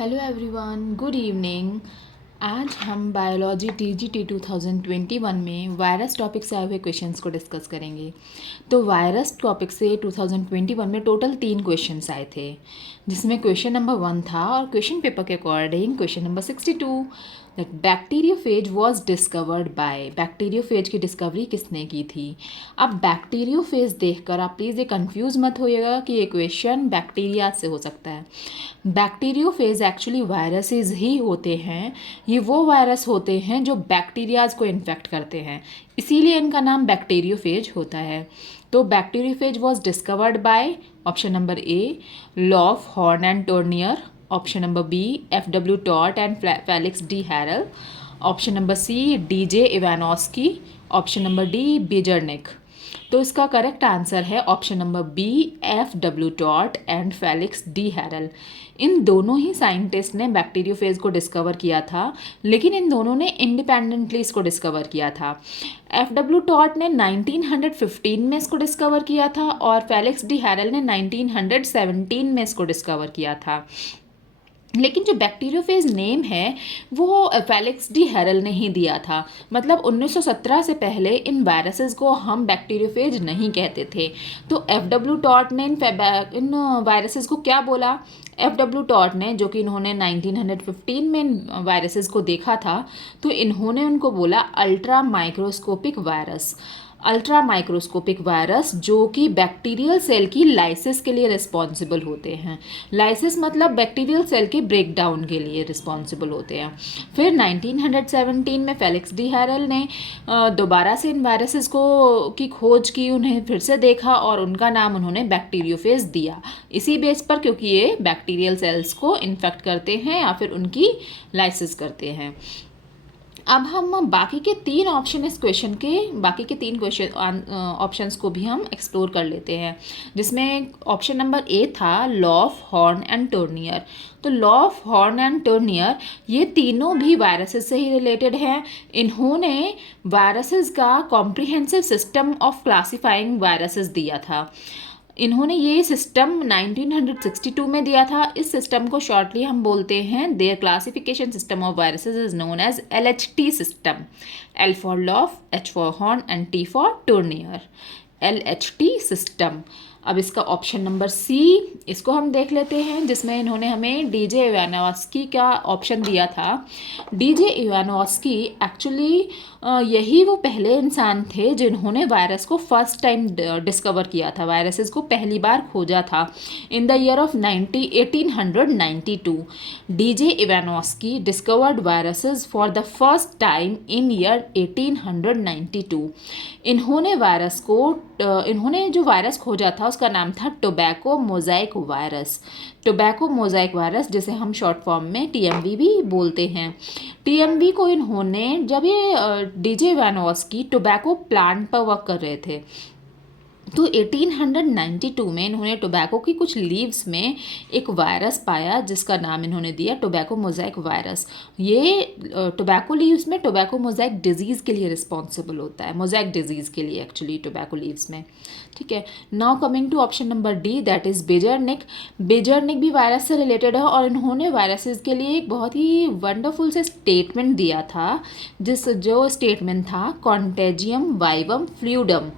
Hello everyone, good evening. आज हम biology TGT 2021 में वायरस टॉपिक से आए हुए क्वेश्चंस को डिस्कस करेंगे। तो वायरस टॉपिक से 2021 में टोटल 3 क्वेश्चंस आए थे, जिसमें क्वेश्चन नंबर 1 था और क्वेश्चन पेपर के according question number 62 that bacteriophage was discovered bye. Bacteriophage की डिस्कवरी किसने की थी? अब बैक्टीरियोफेज देखकर आप प्लीज़ ये कंफ्यूज मत होइएगा कि ये क्वेश्चन बैक्टीरिया से हो सकता है। बैक्टीरियोफेज एक्चुअली वायरसेस ही होते हैं। ये वो वायरस होते हैं जो बैक्टीरियाज को इन्फेक्ट करते हैं, इसीलिए इनका नाम बैक्टीरियोफेज होता है। तो bacteriophage was discovered by option number A Lwoff, Horne and Tournier, option number B F W. टॉट and Felix d Herelle, option number C D J. Ivanowsky, option number D Beijerinck. तो इसका करेक्ट आंसर है option number B F W. टॉट and Felix d Herelle. इन दोनों ही scientist ने bacteriophage को डिस्कवर किया था, लेकिन इन दोनों ने इंडिपेंडेंटली इसको डिस्कवर किया था। एफ.डब्ल्यू. टॉट ने 1915 में इसको डिस्कवर किया था और फेलिक्स डी हैरल ने 1917 में इसको डिस्कवर किया था। लेकिन जो बैक्टीरियोफेज नेम है वो फेलिक्स डी हैरल ने ही दिया था। मतलब 1917 से पहले इन वायरसेस को हम बैक्टीरियोफेज नहीं कहते थे। तो एफ.डब्ल्यू. टॉट ने इन वायरसेस को क्या बोला? एफ.डब्ल्यू. टॉट ने, जो कि इन्होंने 1915 में इन वायरसेस को देखा था, तो इन्होंने उनको बोला ultra microscopic virus. Ultra microscopic virus जो कि बैक्टीरियल सेल की लाइसिस के लिए रिस्पॉन्सिबल होते हैं। लाइसिस मतलब बैक्टीरियल सेल के ब्रेकडाउन के लिए रिस्पॉन्सिबल होते हैं। फिर 1917 में फेलिक्स डी हैरल ने दोबारा से इन वायरसेस को की खोज की, उन्हें फिर से देखा और उनका नाम उन्होंने बैक्टीरियोफेज दिया, इसी बेस पर, क्योंकि ये बैक्टीरियल सेल्स को इन्फेक्ट करते हैं या फिर उनकी लाइसिस करते हैं। अब हम बाकी के 3 ऑप्शन इस क्वेश्चन के, बाकी के 3 क्वेश्चन ऑप्शंस को भी हम एक्सप्लोर कर लेते हैं, जिसमें ऑप्शन नंबर ए था लॉफ, हॉर्न एंड टोर्नियर। तो लॉफ, हॉर्न एंड टोर्नियर ये तीनों भी वायरसेस से ही रिलेटेड हैं। इन्होंने वायरसेस का comprehensive system of classifying viruses दिया था। इन्होंने ये सिस्टम 1962 में दिया था। इस सिस्टम को शॉर्टली हम बोलते हैं, their classification system of viruses is known as LHT system. L for Lwoff, H for Horne and T for Tournier. LHT system. अब इसका ऑप्शन नंबर सी, इसको हम देख लेते हैं, जिसमें इन्होंने हमें डी.जे. इवानोस्की का ऑप्शन दिया था। डी.जे. इवानोस्की एक्चुअली यही वो पहले इंसान थे जिन्होंने वायरस को फर्स्ट टाइम डिस्कवर किया था, वायरसेस को पहली बार खोजा था in the year of 1892। DJ. Ivanovsky discovered viruses for the first time in year 1892। इन्होंने जो वायरस खोजा था उसका नाम था tobacco mosaic virus. Tobacco mosaic virus, जिसे हम शॉर्ट फॉर्म में TMV भी बोलते हैं। TMV को इन्होंने, जब ये डी.जे. इवानोस्की टोबैको प्लांट पर वर्क कर रहे थे, तो 1892 में इन्होंने टोबैको की कुछ लीव्स में एक वायरस पाया, जिसका नाम इन्होंने दिया टोबैको मोज़ाइक वायरस। ये टोबैको लीव्स में टोबैको मोज़ाइक डिजीज़ के लिए रिस्पॉन्सिबल होता है, मोज़ाइक डिजीज़ के लिए एक्चुअली टोबैको लीव्स में। ठीक है, now coming to option number D, that is Beijerinck. Beijerinck भी वायरस से रिलेटेड है और इन्होंने वायरसेस के लिए एक बहुत ही वंडरफुल से स्टेटमेंट दिया था, जो स्टेटमेंट था contagium vivum fluidum.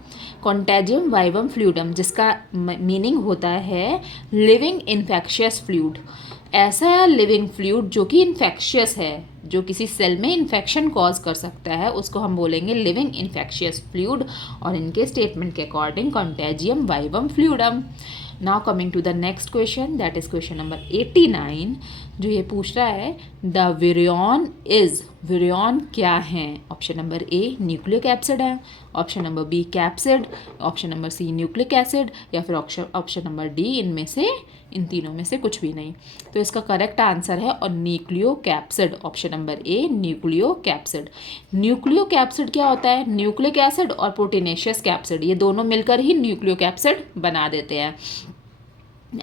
Contagium vivum fluidum, जिसका मीनिंग होता है लिविंग इन्फेक्शियस फ्लूइड। ऐसा लिविंग फ्लूइड जो कि इन्फेक्शियस है, जो किसी सेल में इन्फेक्शन कॉज कर सकता है, उसको हम बोलेंगे लिविंग इन्फेक्शियस फ्लूइड, और इनके स्टेटमेंट के according contagium vivum fluidum. Now coming to the next question, that is question number 89, जो ये पूछ रहा है द विरियन इज। विरियन क्या है? Option number A nucleic acid है, option number B capsid, option number C nucleic acid, या फिर ऑप्शन नंबर डी इनमें से, इन तीनों में से कुछ भी नहीं। तो इसका करेक्ट आंसर है और न्यूक्लियो कैप्सिड, ऑप्शन नंबर ए न्यूक्लियो कैप्सिड। न्यूक्लियो कैप्सिड क्या होता है? न्यूक्लिक एसिड और प्रोटीनेशियस कैप्सिड, ये दोनों मिलकर ही न्यूक्लियो कैप्सिड बना देते हैं।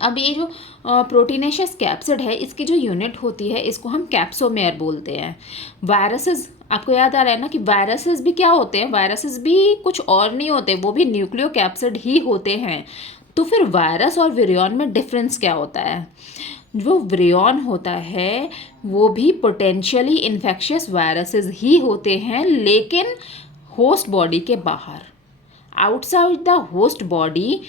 अब ये जो प्रोटीनेशियस कैप्सिड है, इसकी जो यूनिट होती है इसको हम कैप्सोमेयर बोलते हैं। वायरसेस, आपको याद आ रहा है ना कि वायरसेस भी क्या होते हैं? वायरसेस भी कुछ और नहीं होते, वो भी न्यूक्लियो कैप्सिड ही होते हैं। तो फिर वायरस और विरियन में डिफरेंस क्या होता है? जो विरियन होता है वो भी पोटेंशियली इन्फेक्शियस वायरसेस ही होते हैं, लेकिन होस्ट बॉडी के बाहर, outside the host body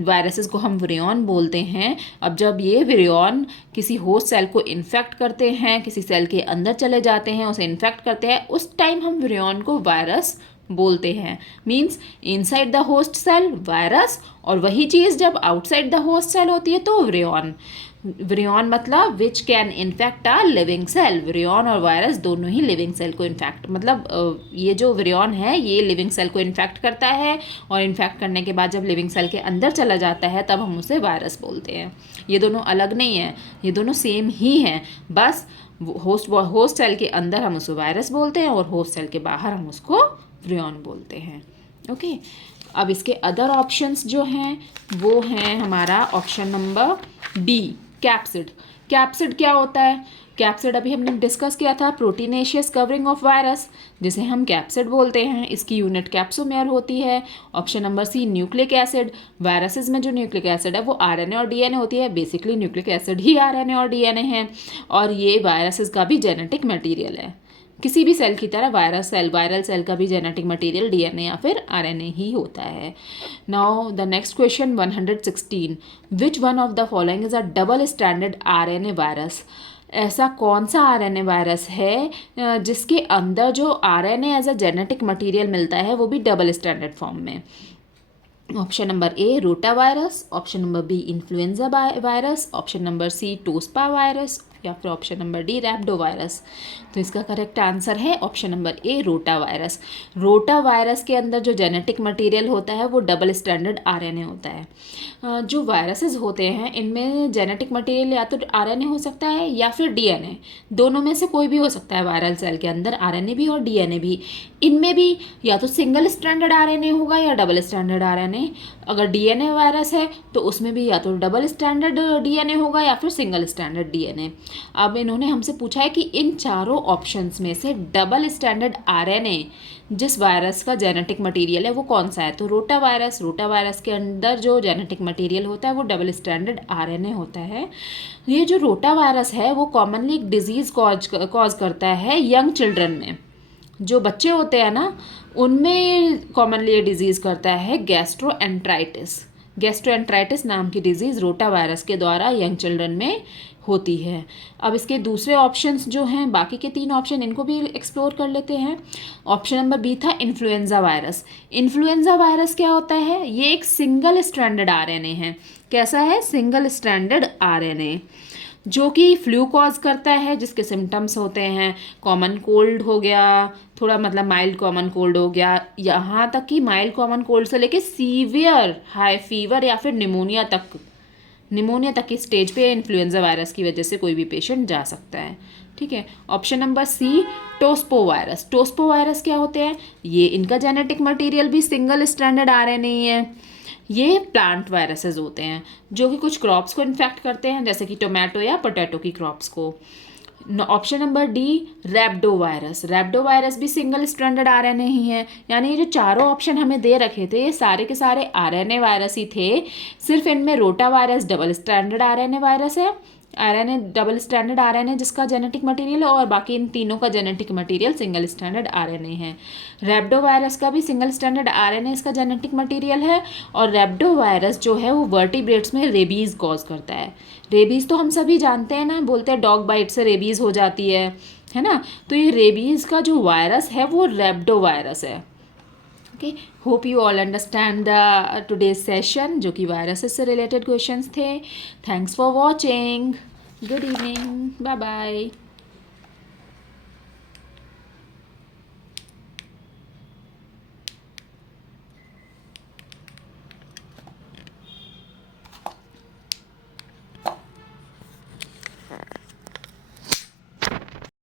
viruses को हम विरियन बोलते हैं। अब जब ये विरियन किसी होस्ट सेल को इन्फेक्ट करते हैं, किसी सेल के अंदर चले जाते हैं, उसे इन्फेक्ट करते हैं, उस टाइम हम विरियन को वायरस बोलते हैं। Means inside the host cell virus, और वही चीज़ जब आउटसाइड द होस्ट सेल होती है तो विरियन। विरियन मतलब which can infect a living cell. Virion और वायरस दोनों ही लिविंग सेल को इन्फेक्ट, मतलब ये जो विरियन है ये लिविंग सेल को इन्फेक्ट करता है, और इन्फेक्ट करने के बाद जब लिविंग सेल के अंदर चला जाता है तब हम उसे वायरस बोलते हैं। ये दोनों अलग नहीं है, ये दोनों सेम ही हैं, बस होस्ट सेल के अंदर हम उसको वायरस बोलते हैं और होस्ट सेल के बाहर हम उसको विरियन बोलते हैं। ओके, अब इसके अदर ऑप्शंस जो हैं वो हैं हमारा option number D, capsid. Capsid क्या होता है? कैप्सिड अभी हमने डिस्कस किया था, प्रोटीनेशियस कवरिंग ऑफ वायरस, जिसे हम कैप्सिड बोलते हैं। इसकी यूनिट कैप्सोमेयर होती है। Option number C, nucleic acid. Viruses में जो न्यूक्लिक एसिड है वो आरएनए और डीएनए होती है। बेसिकली न्यूक्लिक एसिड ही आरएनए और डीएनए है, और ये वायरसेस का भी जेनेटिक मटीरियल है। किसी भी सेल की तरह वायरल सेल का भी जेनेटिक मटेरियल डीएनए या फिर आरएनए ही होता है। Now the next question 116, which one of the following is a double standard RNA virus? ऐसा कौन सा आरएनए वायरस है जिसके अंदर जो RNA as a genetic material मिलता है वो भी डबल स्टैंडर्ड फॉर्म में? Option number A, rota virus. Option number B, influenza virus. Option number C, tospo virus, या फिर option number D, rhabdo virus. तो इसका करेक्ट आंसर है option number A, rota virus. Rota virus के अंदर जो genetic material होता है वो डबल स्टैंडर्ड आरएनए होता है। जो वायरसेस होते हैं इनमें जेनेटिक मटेरियल या तो आरएनए हो सकता है या फिर डीएनए, दोनों में से कोई भी हो सकता है। वायरल सेल के अंदर आरएनए भी और डीएनए भी, इनमें भी या तो सिंगल स्टैंडर्ड आरएनए होगा या डबल स्टैंडर्ड आरएनए। अगर डीएनए वायरस है तो उसमें भी या तो डबल स्टैंडर्ड डीएनए होगा या फिर सिंगल स्टैंडर्ड डीएनए। अब इन्होंने हमसे पूछा है कि इन चारों ऑप्शंस में से डबल स्टैंडर्ड आरएनए जिस वायरस का जेनेटिक मटेरियल है वो कौन सा है? तो रोटा वायरस के अंदर जो जेनेटिक मटेरियल होता है वो डबल स्टैंडर्ड आरएनए होता है। ये जो रोटा वायरस है वो कॉमनली एक डिजीज़ कॉज करता है यंग चिल्ड्रन में। जो बच्चे होते हैं ना उनमें कॉमनली ये डिजीज़ करता है गैस्ट्रोएंट्राइटिस नाम की डिजीज़ रोटा वायरस के द्वारा यंग चिल्ड्रन में होती है। अब इसके दूसरे ऑप्शंस जो हैं, बाकी के 3 ऑप्शन, इनको भी एक्सप्लोर कर लेते हैं। ऑप्शन नंबर बी था इन्फ्लुएंजा वायरस। इन्फ्लुएंजा वायरस क्या होता है? ये एक सिंगल स्ट्रैंडेड आरएनए है। कैसा है? सिंगल स्ट्रैंडेड आरएनए, जो कि फ्लू कॉज करता है, जिसके सिम्टम्स होते हैं कॉमन कोल्ड हो गया, थोड़ा मतलब माइल्ड कॉमन कोल्ड हो गया, यहाँ तक कि माइल्ड कॉमन कोल्ड से लेके सीवियर हाई फीवर या फिर निमोनिया तक की स्टेज पे इन्फ्लुएंजा वायरस की वजह से कोई भी पेशेंट जा सकता है। ठीक है। Option number C, tospo virus. Tospo virus क्या होते हैं? ये इनका जेनेटिक मटेरियल भी सिंगल स्ट्रैंडेड आरएनए ही है। ये प्लांट वायरसेस होते हैं जो कि कुछ क्रॉप्स को इन्फेक्ट करते हैं, जैसे कि टोमेटो या पोटैटो की क्रॉप्स को। Option number D, rhabdo virus भी सिंगल स्ट्रैंडेड आरएनए ही है। यानी ये जो चारों ऑप्शन हमें दे रखे थे ये सारे के सारे आरएनए वायरस ही थे। सिर्फ इनमें rota virus double stranded RNA virus है, डबल स्टैंडर्ड आरएनए जिसका जेनेटिक मटेरियल है, और बाकी इन तीनों का genetic material single standard RNA है। रैप्डो वायरस का भी सिंगल स्टैंडर्ड आरएनए इसका जेनेटिक मटेरियल है, और रैप्डो वायरस जो है वो वर्टिब्रेट्स में रेबीज़ कॉज करता है। रेबीज़ तो हम सभी जानते हैं ना, बोलते हैं डॉग बाइट से रेबीज़ हो जाती है ना। तो ये रेबीज़ का जो वायरस है वो रैप्डो वायरस है। Okay, hope you all understand the today's session, जो कि वायरसेस से रिलेटेड क्वेश्चंस थे। Thanks for watching, good evening, bye bye.